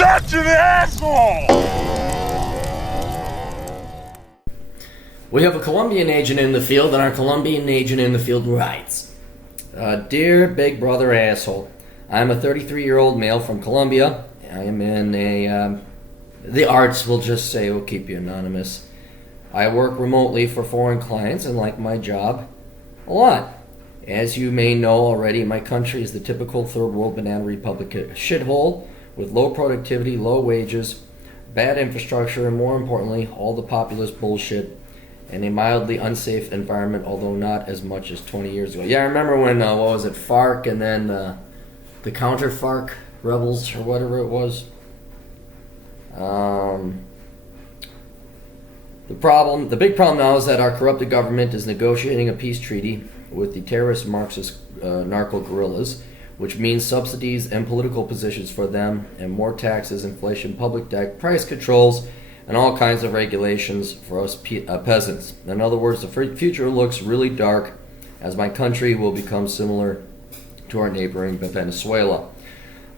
such an asshole! We have a Colombian agent in the field, and our Colombian agent in the field writes, Dear Big Brother Asshole, I'm a 33-year-old male from Colombia. I am in the arts, we'll just say, we'll keep you anonymous. I work remotely for foreign clients and like my job a lot. As you may know already, my country is the typical third world banana republic shithole with low productivity, low wages, bad infrastructure, and more importantly, all the populist bullshit and a mildly unsafe environment, although not as much as 20 years ago. Yeah, I remember when, FARC and then the counter-FARC rebels or whatever it was. The big problem now is that our corrupted government is negotiating a peace treaty with the terrorist Marxist narco guerillas, which means subsidies and political positions for them, and more taxes, inflation, public debt, price controls, and all kinds of regulations for us peasants. In other words, the future looks really dark, as my country will become similar to our neighboring Venezuela.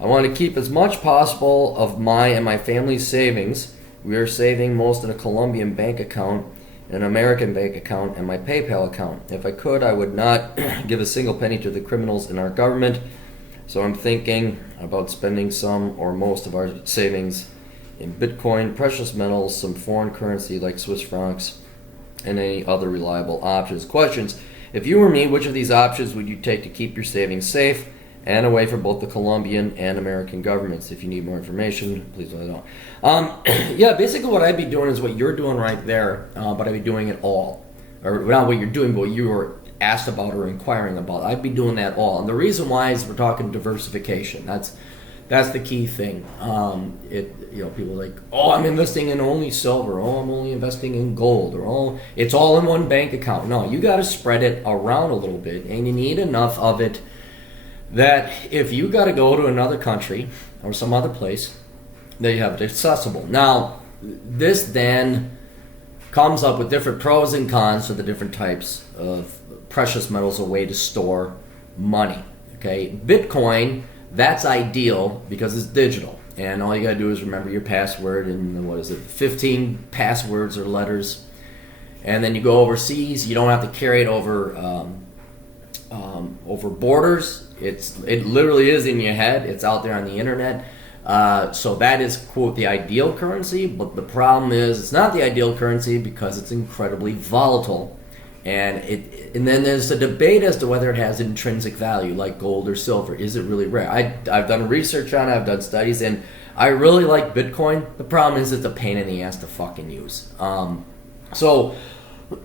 I want to keep as much possible of my and my family's savings. We are saving most in a Colombian bank account, an American bank account, and my PayPal account. If I could, I would not give a single penny to the criminals in our government. So I'm thinking about spending some or most of our savings in Bitcoin, precious metals, some foreign currency like Swiss francs, and any other reliable options. Questions. If you were me, which of these options would you take to keep your savings safe and away from both the Colombian and American governments? If you need more information, please let me know. Yeah, basically what I'd be doing is what you're doing right there, but I'd be doing it all. Or not what you're doing, but what you were asked about or inquiring about. I'd be doing that all. And the reason why is we're talking diversification. That's the key thing. People are like, oh, I'm investing in only silver. Oh, I'm only investing in gold. Or oh, it's all in one bank account. No, you got to spread it around a little bit, and you need enough of it that if you got to go to another country or some other place, that you have it accessible. Now, this then comes up with different pros and cons to the different types of precious metals, a way to store money. Okay, Bitcoin, that's ideal because it's digital, and all you gotta do is remember your password and 15 passwords or letters, and then you go overseas. You don't have to carry it over borders. It literally is in your head. It's out there on the internet. So that is, quote, the ideal currency, but the problem is it's not the ideal currency because it's incredibly volatile. And then there's a debate as to whether it has intrinsic value, like gold or silver. Is it really rare? I've done research on it, I've done studies, and I really like Bitcoin. The problem is it's a pain in the ass to fucking use. So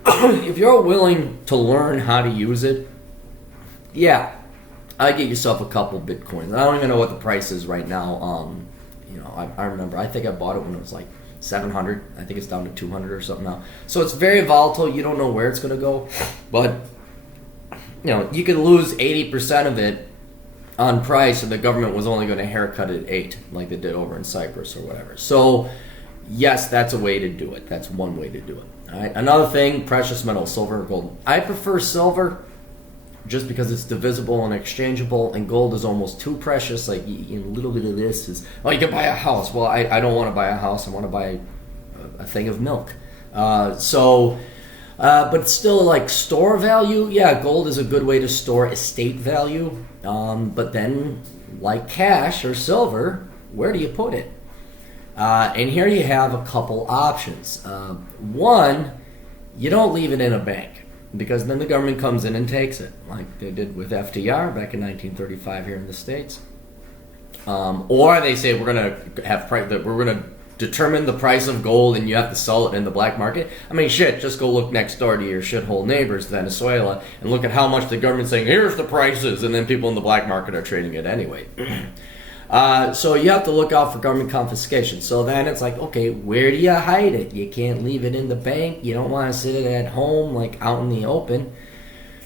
if you're willing to learn how to use it, yeah, I'd get yourself a couple Bitcoins. I don't even know what the price is right now. I remember, I think I bought it when it was like 700. I think it's down to 200 or something now. So it's very volatile. You don't know where it's going to go. But, you could lose 80% of it on price, and the government was only going to haircut it 8, like they did over in Cyprus or whatever. So, yes, that's a way to do it. That's one way to do it. All right. Another thing, precious metals, silver and gold. I prefer silver just because it's divisible and exchangeable, and gold is almost too precious. Like, a little bit of this is, you can buy a house. Well, I don't want to buy a house. I want to buy a thing of milk. But still, like, store value, yeah, gold is a good way to store estate value. But then, like cash or silver, where do you put it? And here you have a couple options. One, you don't leave it in a bank, because then the government comes in and takes it, like they did with FDR back in 1935 here in the States. Or they say we're going to determine the price of gold and you have to sell it in the black market. I mean, shit, just go look next door to your shithole neighbors, Venezuela, and look at how much the government's saying, here's the prices, and then people in the black market are trading it anyway. So you have to look out for government confiscation. So then it's like, okay, where do you hide it? You can't leave it in the bank. You don't want to sit it at home, like out in the open.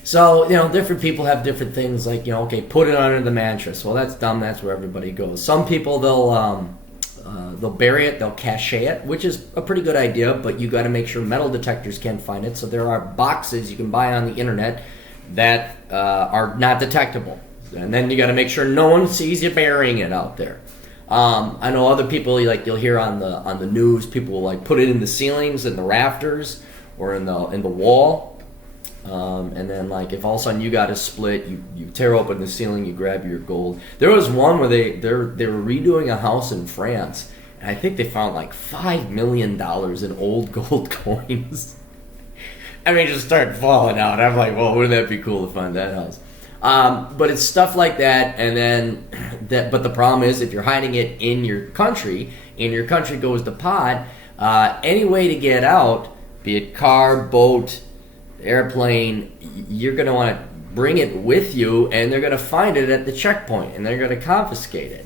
So, different people have different things, like, okay, put it under the mattress. Well, that's dumb. That's where everybody goes. Some people, they'll bury it, they'll cache it, which is a pretty good idea, but you got to make sure metal detectors can't find it. So there are boxes you can buy on the internet that are not detectable. And then you got to make sure no one sees you burying it out there. I know other people, like you'll hear on the news, people will like put it in the ceilings and the rafters or in the wall. And then like if all of a sudden you got a split, you tear open the ceiling, you grab your gold. There was one where they were redoing a house in France, and I think they found like $5 million in old gold coins. I mean, just start falling out. I'm like, well, wouldn't that be cool to find that house? But it's stuff like that, and then but the problem is if you're hiding it in your country, and your country goes to pot, any way to get out, be it car, boat, airplane, you're going to want to bring it with you, and they're going to find it at the checkpoint, and they're going to confiscate it.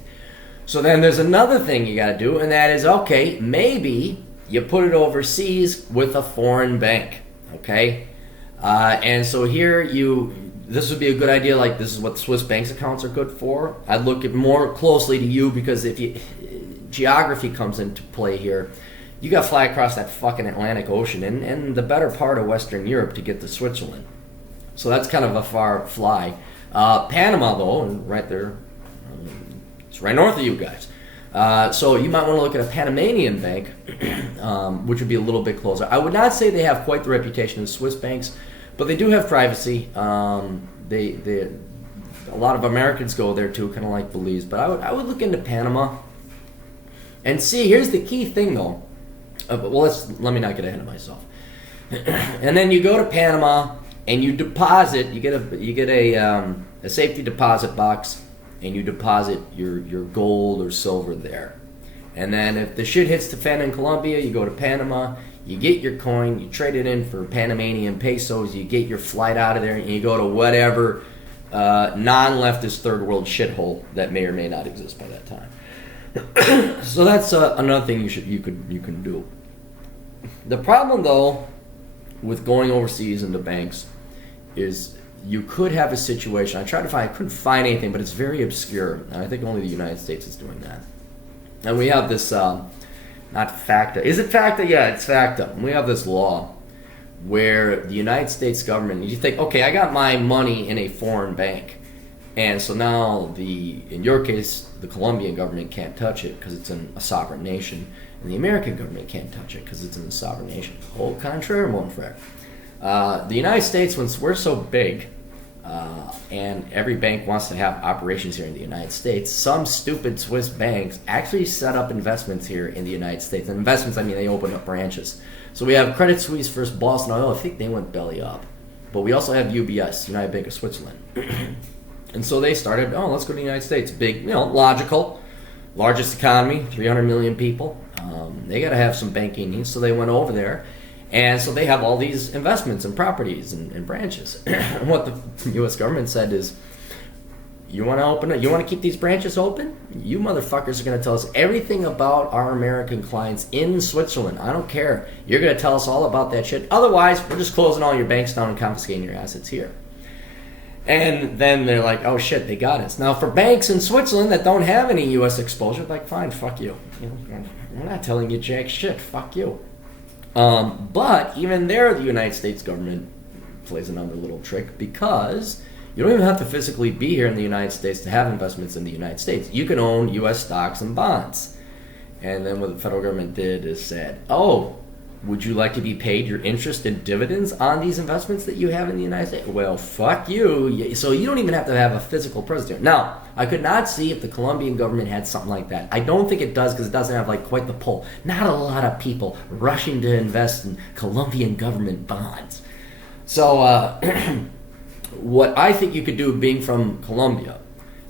So then there's another thing you got to do, and that is, okay, maybe you put it overseas with a foreign bank, okay? And so here this would be a good idea, like this is what Swiss banks accounts are good for. I'd look at more closely to you, because if geography comes into play here, you got to fly across that fucking Atlantic Ocean and the better part of Western Europe to get to Switzerland. So that's kind of a far fly. Panama, though, right there, it's right north of you guys. So you might want to look at a Panamanian bank, which would be a little bit closer. I would not say they have quite the reputation of Swiss banks, but they do have privacy. A lot of Americans go there too, kind of like Belize. But I would look into Panama and see. Here's the key thing, though. Let me not get ahead of myself. And then you go to Panama and you deposit. You get a safety deposit box, and you deposit your gold or silver there. And then if the shit hits the fan in Colombia, you go to Panama. You get your coin. You trade it in for Panamanian pesos. You get your flight out of there, and you go to whatever non-leftist third world shithole that may or may not exist by that time. So that's another thing you can do. The problem, though, with going overseas into banks is you could have a situation. I couldn't find anything, but it's very obscure, and I think only the United States is doing that. And we have this, not FACTA. Is it FACTA? Yeah, it's FACTA. We have this law where the United States government, you think, okay, I got my money in a foreign bank. And so now, in your case, the Colombian government can't touch it because it's in a sovereign nation, and the American government can't touch it because it's in a sovereign nation. Au contraire, mon frère. The United States, once we're so big, and every bank wants to have operations here in the United States, some stupid Swiss banks actually set up investments here in the United States. And investments, I mean, they open up branches. So we have Credit Suisse versus Boston Oil. I think they went belly up. But we also have UBS, United Bank of Switzerland. And so they started, let's go to the United States. Big, logical, largest economy, 300 million people. They got to have some banking needs, so they went over there. And so they have all these investments and properties and branches. And what the U.S. government said is, you want to open it? You want to keep these branches open? You motherfuckers are going to tell us everything about our American clients in Switzerland. I don't care. You're going to tell us all about that shit. Otherwise, we're just closing all your banks down and confiscating your assets here. And then they're like, oh shit, they got us. Now for banks in Switzerland that don't have any U.S. exposure, like, fine, fuck you. We're not telling you jack shit, fuck you. But even there, the United States government plays another little trick, because you don't even have to physically be here in the United States to have investments in the United States. You can own U.S. stocks and bonds. And then what the federal government did is said, would you like to be paid your interest and dividends on these investments that you have in the United States? Well, fuck you. So you don't even have to have a physical presence here. Now, I could not see if the Colombian government had something like that. I don't think it does, because it doesn't have quite the pull. Not a lot of people rushing to invest in Colombian government bonds. So what I think you could do, being from Colombia,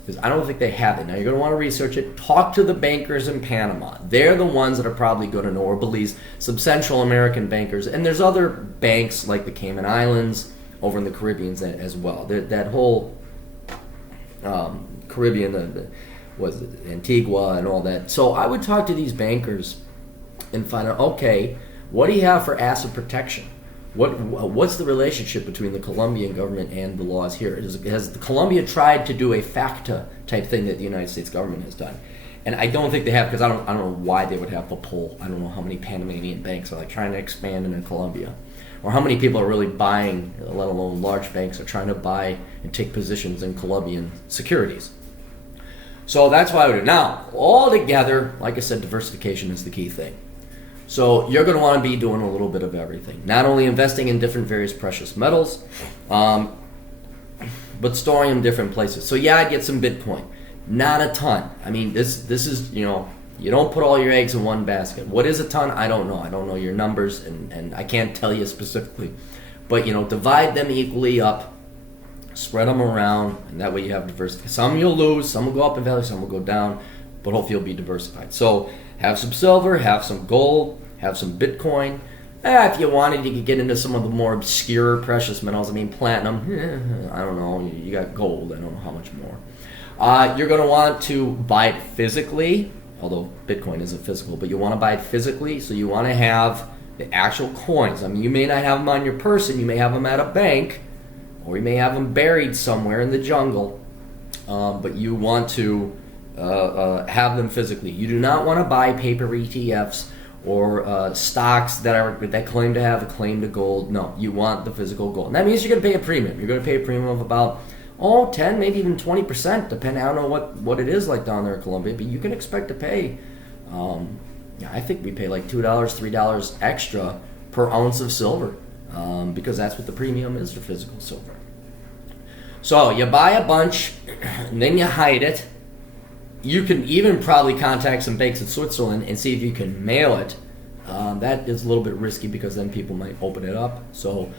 because I don't think they have it. Now, you're going to want to research it. Talk to the bankers in Panama. They're the ones that are probably going to know, or Belize, some Central American bankers. And there's other banks like the Cayman Islands over in the Caribbean as well. That whole Caribbean, was it Antigua and all that. So I would talk to these bankers and find out, okay, what do you have for asset protection? What's the relationship between the Colombian government and the laws here? Has Colombia tried to do a FACTA type thing that the United States government has done? And I don't think they have, because I don't know why they would have the pull. I don't know how many Panamanian banks are trying to expand into Colombia, or how many people are really buying, let alone large banks, are trying to buy and take positions in Colombian securities. So that's what I would do. Now, all together, like I said, diversification is the key thing. So you're going to want to be doing a little bit of everything. Not only investing in different various precious metals, but storing them in different places. So yeah, I'd get some Bitcoin. Not a ton. I mean, this is, you know, you don't put all your eggs in one basket. What is a ton? I don't know. I don't know your numbers, and I can't tell you specifically. But, you know, divide them equally up, spread them around, and that way you have diversity. Some you'll lose, some will go up in value, some will go down, but hopefully you'll be diversified. So have some silver, have some gold, have some Bitcoin. If you wanted, you could get into some of the more obscure precious metals. I mean, platinum, I don't know. You got gold, I don't know how much more. You're going to want to buy it physically, although Bitcoin isn't physical, but you want to buy it physically, so you want to have the actual coins. I mean, you may not have them on your person, you may have them at a bank, or you may have them buried somewhere in the jungle, but you want to have them physically. You do not want to buy paper ETFs or stocks that claim to have a claim to gold. No, you want the physical gold. And that means you're going to pay a premium. You're going to pay a premium of about 10, maybe even 20%, depending. I don't know what it is like down there in Colombia, but you can expect to pay. I think we pay like $2, $3 extra per ounce of silver, because that's what the premium is for physical silver. So you buy a bunch, and then you hide it. You can even probably contact some banks in Switzerland and see if you can mail it. That is a little bit risky because then people might open it up. So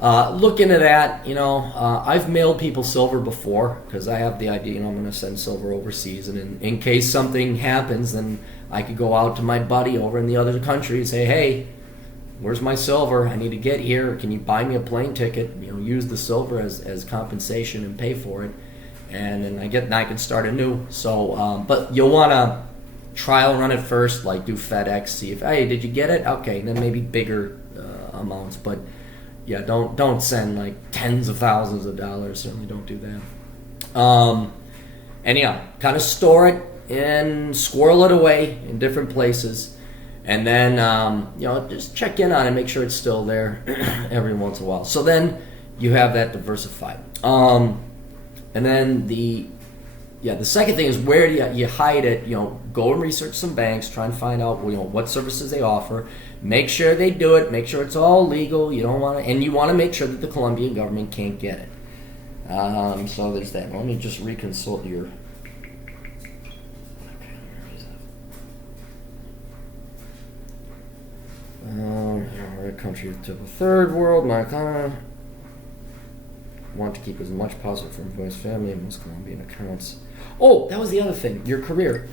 look into that. You know, I've mailed people silver before because I have the idea, you know, I'm going to send silver overseas, and in case something happens, then I could go out to my buddy over in the other country and say, hey, where's my silver? I need to get here. Can you buy me a plane ticket? You know, use the silver as compensation and pay for it. And then I can start anew. So, but you'll want to trial run it first, like do FedEx, see if, hey, did you get it? Okay, then maybe bigger amounts. But yeah, don't send like tens of thousands of dollars. Certainly don't do that. And yeah, kind of store it and squirrel it away in different places. And then, you know, just check in on it, make sure it's still there every once in a while. So then you have that diversified. And then the second thing is, where do you hide it? You know, go and research some banks, try and find out, you know, what services they offer. Make sure they do it. Make sure it's all legal. You don't want to, and you want to make sure that the Colombian government can't get it. So there's that. Let me just reconsult your. We're a country to the third world. My economy. Want to keep as much possible from his family and most Colombian accounts. Oh, that was the other thing. Your career.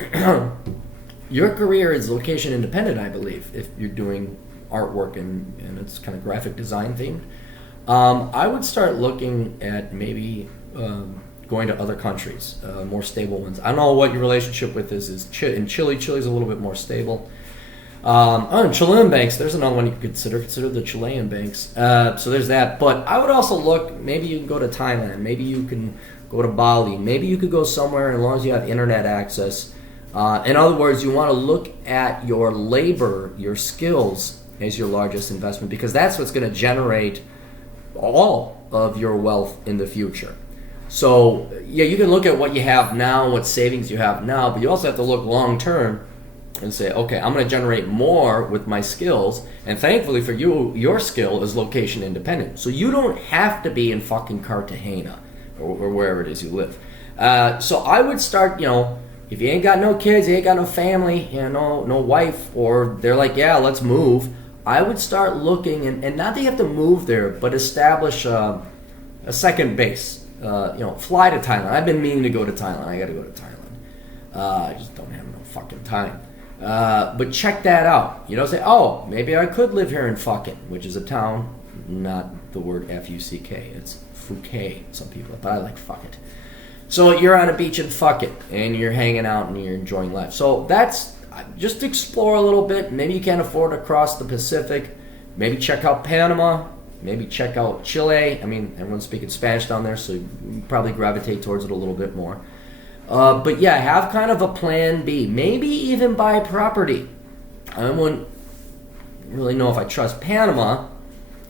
Your career is location independent, I believe, if you're doing artwork and it's kind of graphic design themed. I would start looking at maybe going to other countries, more stable ones. I don't know what your relationship with this is. In Chile, Chile's a little bit more stable. And Chilean banks, there's another one you could consider the Chilean banks. So there's that. But I would also look, maybe you can go to Thailand, maybe you can go to Bali, maybe you could go somewhere, as long as you have internet access. In other words, you want to look at your labor, your skills, as your largest investment, because that's what's going to generate all of your wealth in the future. So yeah, you can look at what you have now, what savings you have now, but you also have to look long term and say, okay, I'm going to generate more with my skills. And thankfully for you, your skill is location independent. So you don't have to be in fucking Cartagena or wherever it is you live. So I would start, you know, if you ain't got no kids, you ain't got no family, you know, no wife, or they're like, yeah, let's move, I would start looking, and not that you have to move there, but establish a second base. You know, fly to Thailand. I've been meaning to go to Thailand. I got to go to Thailand. I just don't have no fucking time. But check that out. You know, say, oh, maybe I could live here in Fucking, which is a town, not the word F-U-C-K. It's Phuket, some people, but I like fuck it. So you're on a beach in Fucking, and you're hanging out and you're enjoying life. So that's, just explore a little bit. Maybe you can't afford to cross the Pacific. Maybe check out Panama. Maybe check out Chile. I mean, everyone's speaking Spanish down there, so you probably gravitate towards it a little bit more. But yeah, have kind of a plan B. Maybe even buy property. I wouldn't really know if I trust Panama,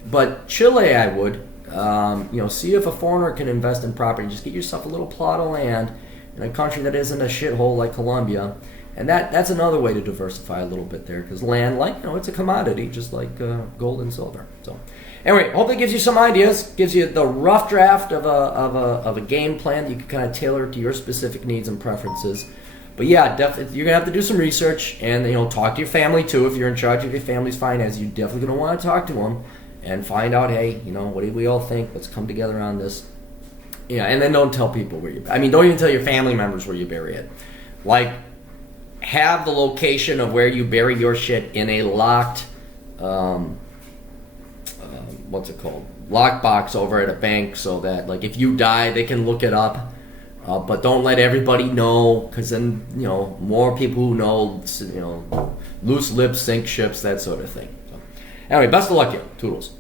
but Chile I would. You know, see if a foreigner can invest in property. Just get yourself a little plot of land in a country that isn't a shithole like Colombia. And that's another way to diversify a little bit there, because land, like, it's a commodity, just like gold and silver. So, anyway, hope that gives you some ideas, gives you the rough draft of a game plan that you can kind of tailor to your specific needs and preferences. But yeah, definitely, you're gonna have to do some research, and talk to your family too. If you're in charge of your family's finances, you're definitely gonna want to talk to them and find out, hey, what do we all think? Let's come together on this. Yeah, and then don't tell people where don't even tell your family members where you bury it. Like, have the location of where you bury your shit in a locked, what's it called? Lockbox over at a bank, so that, like, if you die, they can look it up. But don't let everybody know, because then, more people who know, loose lips sink ships, that sort of thing. So, anyway, best of luck to you. Toodles.